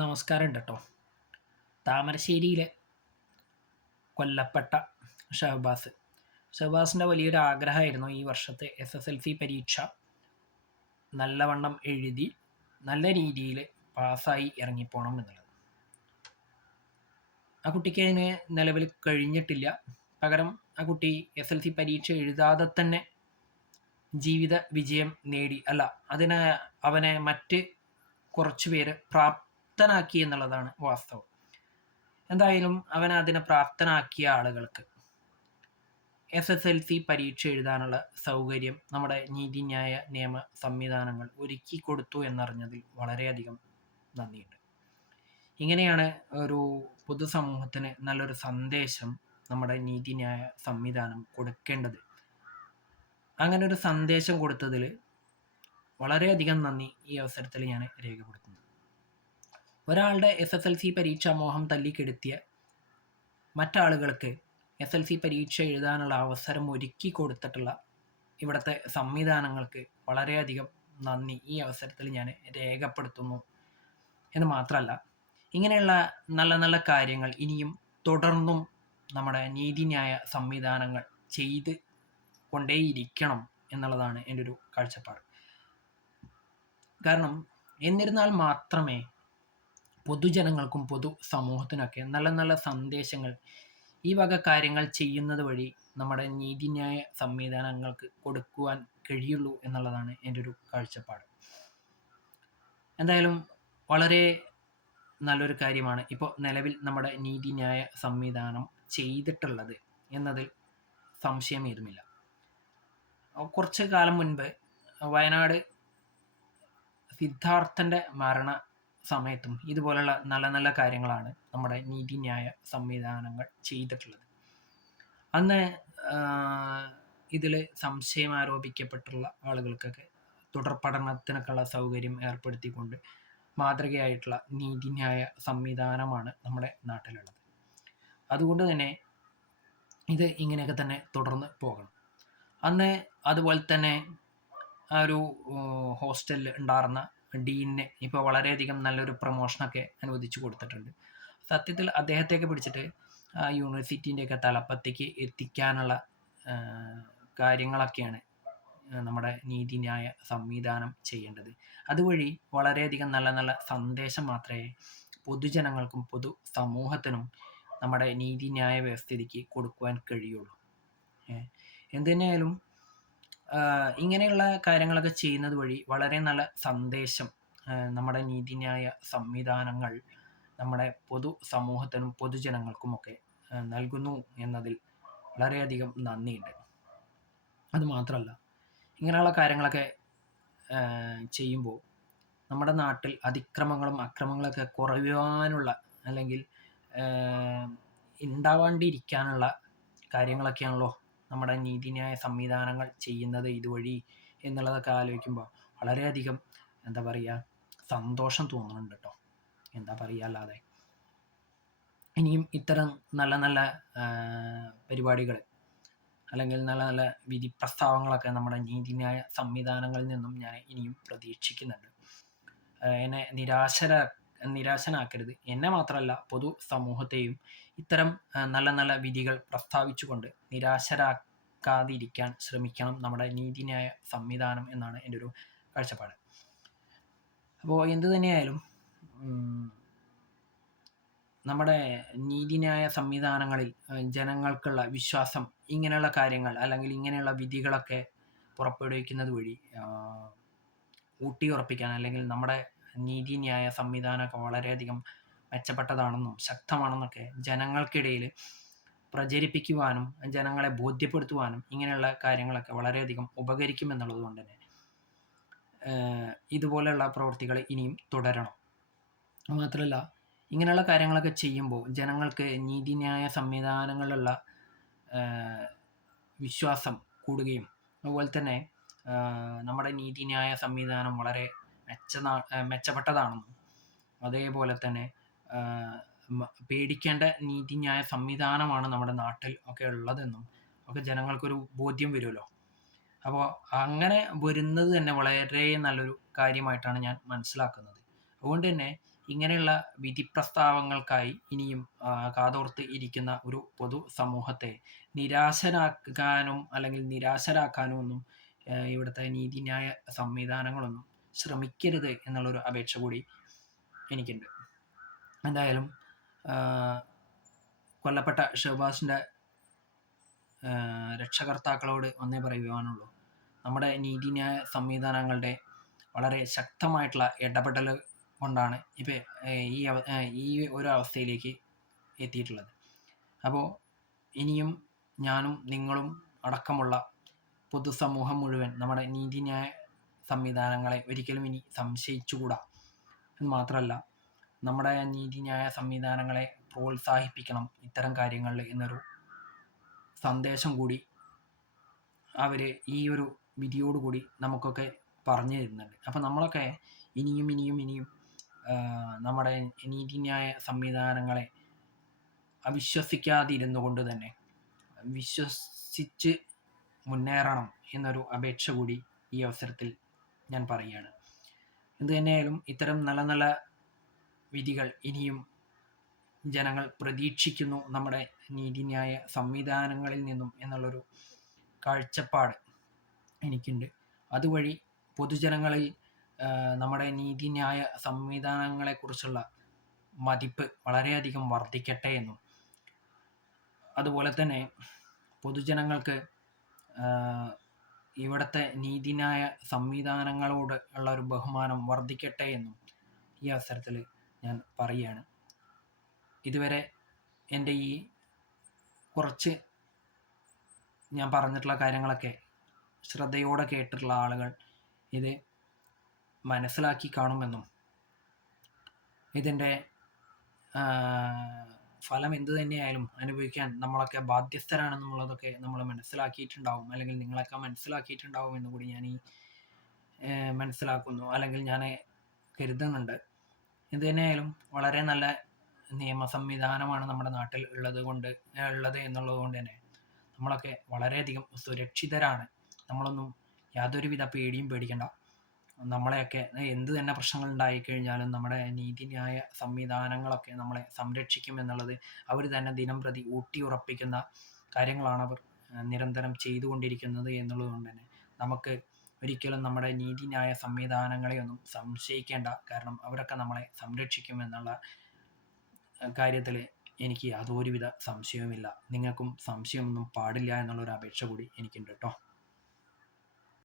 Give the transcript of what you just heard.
നമസ്കാരം ഉണ്ട് കേട്ടോ. താമരശ്ശേരിയിലെ കൊല്ലപ്പെട്ട ഷഹബാസ്. ഷഹബാസിൻ്റെ വലിയൊരു ആഗ്രഹമായിരുന്നു ഈ വർഷത്തെ SSLC പരീക്ഷ നല്ലവണ്ണം എഴുതി നല്ല രീതിയിൽ പാസ്സായി ഇറങ്ങിപ്പോണം എന്നുള്ളത്. ആ കുട്ടിക്ക് അതിന് നിലവിൽ കഴിഞ്ഞിട്ടില്ല. പകരം ആ കുട്ടി SSLC പരീക്ഷ എഴുതാതെ തന്നെ ജീവിത വിജയം നേടി, അതിനെ അവനെ മറ്റ് കുറച്ച് പേര് പ്രാപ്തനാക്കി എന്നുള്ളതാണ് വാസ്തവം. എന്തായാലും അവൻ അതിനെ പ്രാപ്തനാക്കിയ ആളുകൾക്ക് SSLC പരീക്ഷ എഴുതാനുള്ള സൗകര്യം നമ്മുടെ നീതിന്യായ നിയമ സംവിധാനങ്ങൾ ഒരുക്കി കൊടുത്തു എന്നറിഞ്ഞതിൽ വളരെയധികം നന്ദിയുണ്ട്. ഇങ്ങനെയാണ് ഒരു പൊതുസമൂഹത്തിന് നല്ലൊരു സന്ദേശം നമ്മുടെ നീതിന്യായ സംവിധാനം കൊടുക്കേണ്ടത്. അങ്ങനെ ഒരു സന്ദേശം കൊടുത്തതിൽ വളരെയധികം നന്ദി ഈ അവസരത്തിൽ ഞാൻ രേഖപ്പെടുത്തുന്നു. ഒരാളുടെ SSLC പരീക്ഷാ മോഹം തല്ലിക്കെടുത്തിയ മറ്റാളുകൾക്ക് SSLC പരീക്ഷ എഴുതാനുള്ള അവസരം ഒരുക്കി കൊടുത്തിട്ടുള്ള ഇവിടുത്തെ സംവിധാനങ്ങൾക്ക് വളരെയധികം നന്ദി ഈ അവസരത്തിൽ ഞാൻ രേഖപ്പെടുത്തുന്നു എന്ന് മാത്രമല്ല, ഇങ്ങനെയുള്ള നല്ല നല്ല കാര്യങ്ങൾ ഇനിയും തുടർന്നും നമ്മുടെ നീതിന്യായ സംവിധാനങ്ങൾ ചെയ്ത് കൊണ്ടേയിരിക്കണം എന്നുള്ളതാണ് എൻ്റെ ഒരു കാഴ്ചപ്പാട്. കാരണം എന്നിരുന്നാൽ മാത്രമേ പൊതുജനങ്ങൾക്കും പൊതു സമൂഹത്തിനൊക്കെ നല്ല നല്ല സന്ദേശങ്ങൾ ഈ വക കാര്യങ്ങൾ ചെയ്യുന്നത് വഴി നമ്മുടെ നീതിന്യായ സംവിധാനങ്ങൾക്ക് കൊടുക്കുവാൻ കഴിയുള്ളൂ എന്നുള്ളതാണ് എൻ്റെ ഒരു കാഴ്ചപ്പാട്. എന്തായാലും വളരെ നല്ലൊരു കാര്യമാണ് ഇപ്പോൾ നിലവിൽ നമ്മുടെ നീതിന്യായ സംവിധാനം ചെയ്തിട്ടുള്ളത് എന്നതിൽ സംശയമേതുമില്ല. കുറച്ച് കാലം മുൻപ് വയനാട് സിദ്ധാർത്ഥൻ്റെ മരണ സമയത്തും ഇതുപോലുള്ള നല്ല നല്ല കാര്യങ്ങളാണ് നമ്മുടെ നീതിന്യായ സംവിധാനങ്ങൾ ചെയ്തിട്ടുള്ളത്. അന്ന് ഇതിൽ സംശയം ആരോപിക്കപ്പെട്ടുള്ള ആളുകൾക്കൊക്കെ തുടർ പഠനത്തിനൊക്കെയുള്ള സൗകര്യം ഏർപ്പെടുത്തിക്കൊണ്ട് മാതൃകയായിട്ടുള്ള നീതിന്യായ സംവിധാനമാണ് നമ്മുടെ നാട്ടിലുള്ളത്. അതുകൊണ്ട് തന്നെ ഇത് ഇങ്ങനെയൊക്കെ തന്നെ തുടർന്ന് പോകണം. അന്ന് അതുപോലെ തന്നെ ആ ഒരു ഹോസ്റ്റലിൽ ഉണ്ടായിരുന്ന ഡീനിന് ഇപ്പോൾ വളരെയധികം നല്ലൊരു പ്രൊമോഷനൊക്കെ അനുവദിച്ചു കൊടുത്തിട്ടുണ്ട്. സത്യത്തിൽ അദ്ദേഹത്തെയൊക്കെ പിടിച്ചിട്ട് ആ യൂണിവേഴ്സിറ്റീൻ്റെയൊക്കെ തലപ്പത്തേക്ക് എത്തിക്കാനുള്ള കാര്യങ്ങളൊക്കെയാണ് നമ്മുടെ നീതിന്യായ സംവിധാനം ചെയ്യേണ്ടത്. അതുവഴി വളരെയധികം നല്ല നല്ല സന്ദേശം മാത്രമേ പൊതുജനങ്ങൾക്കും പൊതു സമൂഹത്തിനും നമ്മുടെ നീതിന്യായ വ്യവസ്ഥിതിക്ക് കൊടുക്കുവാൻ കഴിയുള്ളൂ. എന്തുതന്നെയായാലും ഇങ്ങനെയുള്ള കാര്യങ്ങളൊക്കെ ചെയ്യുന്നത് വഴി വളരെ നല്ല സന്ദേശം നമ്മുടെ നീതിന്യായ സംവിധാനങ്ങൾ നമ്മുടെ പൊതു സമൂഹത്തിനും പൊതുജനങ്ങൾക്കുമൊക്കെ നൽകുന്നു എന്നതിൽ വളരെയധികം നന്ദിയുണ്ട്. അതുമാത്രമല്ല, ഇങ്ങനെയുള്ള കാര്യങ്ങളൊക്കെ ചെയ്യുമ്പോൾ നമ്മുടെ നാട്ടിൽ അതിക്രമങ്ങളും അക്രമങ്ങളൊക്കെ കുറയുവാനുള്ള അല്ലെങ്കിൽ ഉണ്ടാവാണ്ടിരിക്കാനുള്ള കാര്യങ്ങളൊക്കെയാണല്ലോ നമ്മുടെ നീതിന്യായ സംവിധാനങ്ങൾ ചെയ്യുന്നത് ഇതുവഴി എന്നുള്ളതൊക്കെ ആലോചിക്കുമ്പോൾ വളരെയധികം സന്തോഷം തോന്നുന്നുണ്ട് കേട്ടോ. എന്താ പറയുക അല്ലാതെ. ഇനിയും ഇത്തരം നല്ല നല്ല പരിപാടികൾ അല്ലെങ്കിൽ നല്ല നല്ല വിധി പ്രസ്താവങ്ങളൊക്കെ നമ്മുടെ നീതിന്യായ സംവിധാനങ്ങളിൽ നിന്നും ഞാൻ ഇനിയും പ്രതീക്ഷിക്കുന്നുണ്ട്. എന്നെ നിരാശനാക്കരുത്. എന്നെ മാത്രമല്ല പൊതു സമൂഹത്തെയും ഇത്തരം നല്ല നല്ല വിധികൾ പ്രസ്താവിച്ചുകൊണ്ട് നിരാശരാക്കാതിരിക്കാൻ ശ്രമിക്കണം നമ്മുടെ നീതിന്യായ സംവിധാനം എന്നാണ് എൻ്റെ ഒരു കാഴ്ചപ്പാട്. അപ്പോൾ എന്തു തന്നെയായാലും നമ്മുടെ നീതിന്യായ സംവിധാനങ്ങളിൽ ജനങ്ങൾക്കുള്ള വിശ്വാസം ഇങ്ങനെയുള്ള കാര്യങ്ങൾ അല്ലെങ്കിൽ ഇങ്ങനെയുള്ള വിധികളൊക്കെ പുറപ്പെടുവിക്കുന്നത് വഴി ഊട്ടിയുറപ്പിക്കാൻ അല്ലെങ്കിൽ നമ്മുടെ നീതിന്യായ സംവിധാനമൊക്കെ വളരെയധികം മെച്ചപ്പെട്ടതാണെന്നും ശക്തമാണെന്നൊക്കെ ജനങ്ങൾക്കിടയിൽ പ്രചരിപ്പിക്കുവാനും ജനങ്ങളെ ബോധ്യപ്പെടുത്തുവാനും ഇങ്ങനെയുള്ള കാര്യങ്ങളൊക്കെ വളരെയധികം ഉപകരിക്കുമെന്നുള്ളത് കൊണ്ട് തന്നെ ഇതുപോലെയുള്ള പ്രവൃത്തികൾ ഇനിയും തുടരണം. മാത്രമല്ല, ഇങ്ങനെയുള്ള കാര്യങ്ങളൊക്കെ ചെയ്യുമ്പോൾ ജനങ്ങൾക്ക് നീതിന്യായ സംവിധാനങ്ങളിലുള്ള വിശ്വാസം കൂടുകയും അതുപോലെ തന്നെ നമ്മുടെ നീതിന്യായ സംവിധാനം വളരെ മെച്ചപ്പെട്ടതാണെന്നും അതേപോലെ തന്നെ പേടിക്കേണ്ട നീതിന്യായ സംവിധാനമാണ് നമ്മുടെ നാട്ടിൽ ഒക്കെ ഉള്ളതെന്നും ഒക്കെ ജനങ്ങൾക്കൊരു ബോധ്യം വരുമല്ലോ. അപ്പോൾ അങ്ങനെ വരുന്നത് തന്നെ വളരെ നല്ലൊരു കാര്യമായിട്ടാണ് ഞാൻ മനസ്സിലാക്കുന്നത്. അതുകൊണ്ട് തന്നെ ഇങ്ങനെയുള്ള വിധി പ്രസ്താവങ്ങൾക്കായി ഇനിയും കാതോർത്ത് ഇരിക്കുന്ന ഒരു പൊതു സമൂഹത്തെ നിരാശരാക്കാനും അല്ലെങ്കിൽ നിരാശരാക്കാനും ഒന്നും ഇവിടുത്തെ നീതിന്യായ സംവിധാനങ്ങളൊന്നും ശ്രമിക്കരുത് എന്നുള്ളൊരു അപേക്ഷ കൂടി എനിക്കുണ്ട്. എന്തായാലും കൊല്ലപ്പെട്ട ഷഹബാസിൻ്റെ രക്ഷകർത്താക്കളോട് ഒന്നേ പറയുവാനുള്ളൂ, നമ്മുടെ നീതിന്യായ സംവിധാനങ്ങളുടെ വളരെ ശക്തമായിട്ടുള്ള ഇടപെടൽ കൊണ്ടാണ് ഇപ്പോൾ ഈ ഒരു അവസ്ഥയിലേക്ക് എത്തിയിട്ടുള്ളത്. അപ്പോൾ ഇനിയും ഞാനും നിങ്ങളും അടക്കമുള്ള പൊതുസമൂഹം മുഴുവൻ നമ്മുടെ നീതിന്യായ സംവിധാനങ്ങളെ ഒരിക്കലും ഇനി സംശയിച്ചുകൂടാ എന്ന് മാത്രമല്ല, നമ്മുടെ നീതിന്യായ സംവിധാനങ്ങളെ പ്രോത്സാഹിപ്പിക്കണം ഇത്തരം കാര്യങ്ങളിൽ എന്നൊരു സന്ദേശം കൂടി അവർ ഈ ഒരു വിധിയോടുകൂടി നമുക്കൊക്കെ പറഞ്ഞു തരുന്നുണ്ട്. അപ്പം നമ്മളൊക്കെ ഇനിയും നമ്മുടെ നീതിന്യായ സംവിധാനങ്ങളെ അവിശ്വസിക്കാതിരുന്നു കൊണ്ട് തന്നെ വിശ്വസിച്ച് മുന്നേറണം എന്നൊരു അപേക്ഷ കൂടി ഈ അവസരത്തിൽ ഞാൻ പറയുകയാണ്. എന്ത് തന്നെയായാലും ഇത്തരം നല്ല നല്ല വിധികൾ ഇനിയും ജനങ്ങൾ പ്രതീക്ഷിക്കുന്നു നമ്മുടെ നീതിന്യായ സംവിധാനങ്ങളിൽ നിന്നും എന്നുള്ളൊരു കാഴ്ചപ്പാട് എനിക്കുണ്ട്. അതുവഴി പൊതുജനങ്ങളിൽ നമ്മുടെ നീതിന്യായ സംവിധാനങ്ങളെക്കുറിച്ചുള്ള മതിപ്പ് വളരെയധികം വർദ്ധിക്കട്ടെ എന്നും, അതുപോലെ തന്നെ പൊതുജനങ്ങൾക്ക് ഇവിടുത്തെ നീതിന്യായ സംവിധാനങ്ങളോട് ഉള്ള ഒരു ബഹുമാനം വർദ്ധിക്കട്ടെ എന്നും ഈ അവസരത്തിൽ ഞാൻ പറയുകയാണ്. ഇതുവരെ എൻ്റെ ഈ കുറച്ച് ഞാൻ പറഞ്ഞിട്ടുള്ള കാര്യങ്ങളൊക്കെ ശ്രദ്ധയോടെ കേട്ടിട്ടുള്ള ആളുകൾ ഇത് മനസ്സിലാക്കി കാണുമെന്നും ഇതിൻ്റെ ഫലം എന്തു തന്നെയായാലും അനുഭവിക്കാൻ നമ്മളൊക്കെ ബാധ്യസ്ഥരാണെന്നുള്ളതൊക്കെ നമ്മൾ മനസ്സിലാക്കിയിട്ടുണ്ടാവും, അല്ലെങ്കിൽ നിങ്ങളൊക്കെ മനസ്സിലാക്കിയിട്ടുണ്ടാവും എന്ന് കൂടി ഞാൻ മനസ്സിലാക്കുന്നു, അല്ലെങ്കിൽ ഞാൻ കരുതുന്നുണ്ട്. എന്തു തന്നെയായാലും വളരെ നല്ല നിയമ സംവിധാനമാണ് നമ്മുടെ നാട്ടിൽ ഉള്ളത് എന്നുള്ളത് കൊണ്ട് തന്നെ നമ്മളൊക്കെ വളരെയധികം സുരക്ഷിതരാണ്. നമ്മളൊന്നും യാതൊരുവിധ പേടിയും പേടിക്കണ്ട. നമ്മളെയൊക്കെ എന്ത് തന്നെ പ്രശ്നങ്ങൾ ഉണ്ടായിക്കഴിഞ്ഞാലും നമ്മുടെ നീതിന്യായ സംവിധാനങ്ങളൊക്കെ നമ്മളെ സംരക്ഷിക്കും എന്നുള്ളത് അവർ തന്നെ ദിനം പ്രതി ഊട്ടിയുറപ്പിക്കുന്ന കാര്യങ്ങളാണ് അവർ നിരന്തരം ചെയ്തുകൊണ്ടിരിക്കുന്നത് എന്നുള്ളത് കൊണ്ട് തന്നെ നമുക്ക് ഒരിക്കലും നമ്മുടെ നീതിന്യായ സംവിധാനങ്ങളെയൊന്നും സംശയിക്കേണ്ട. കാരണം അവരൊക്കെ നമ്മളെ സംരക്ഷിക്കുമെന്നുള്ള കാര്യത്തിൽ എനിക്ക് യാതൊരുവിധ സംശയവുമില്ല. നിങ്ങൾക്കും സംശയമൊന്നും പാടില്ല എന്നുള്ളൊരു അപേക്ഷ കൂടി എനിക്കുണ്ട് കേട്ടോ.